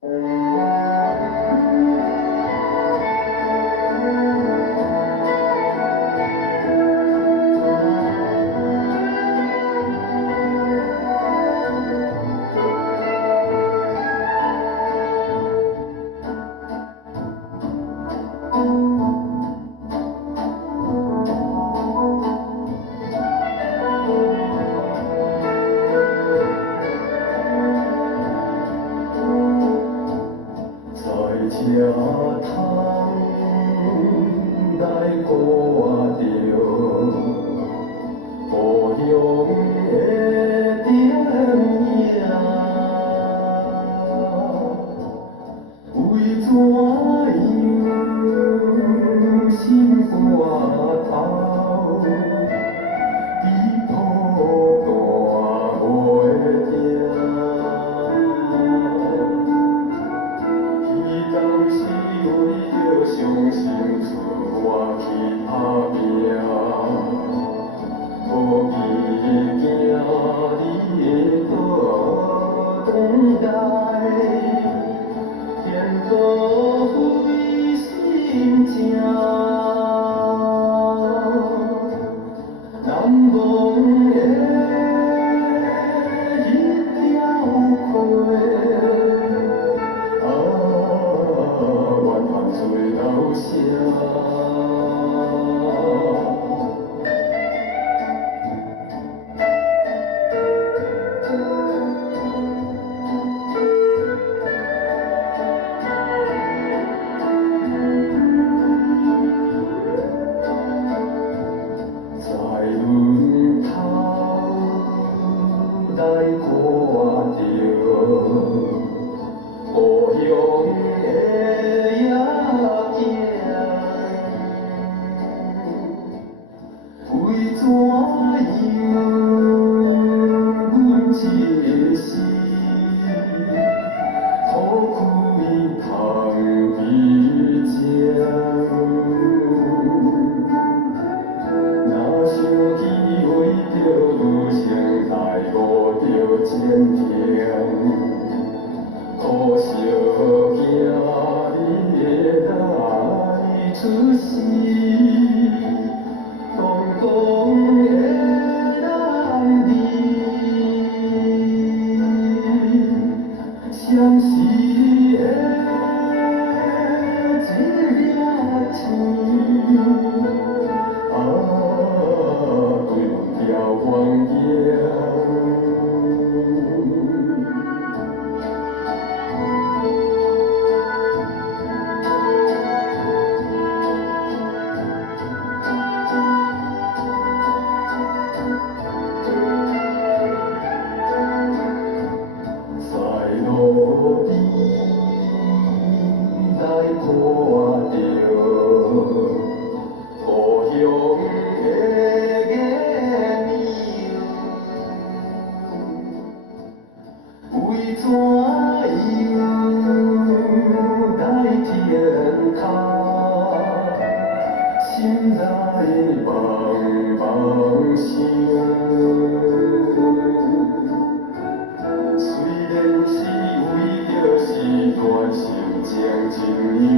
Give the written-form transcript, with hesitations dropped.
在这窗来挂着故乡的电影，为怎样心肝头比土大花灯？伊当时为着伤心自我去打拼，无意行你的等待，天高飞心情，难忘的一条溪。最老声。在轮头来看着故乡的夜景，为怎样阮这时土开通美情？若想起为着女性来误着前程。可惜行你的来出世，东东的男儿，相思的一粒星，对阮遥望影。路边来看着故乡的月明，为怎样来天塌，心内茫茫想。虽然是为着是段心情真。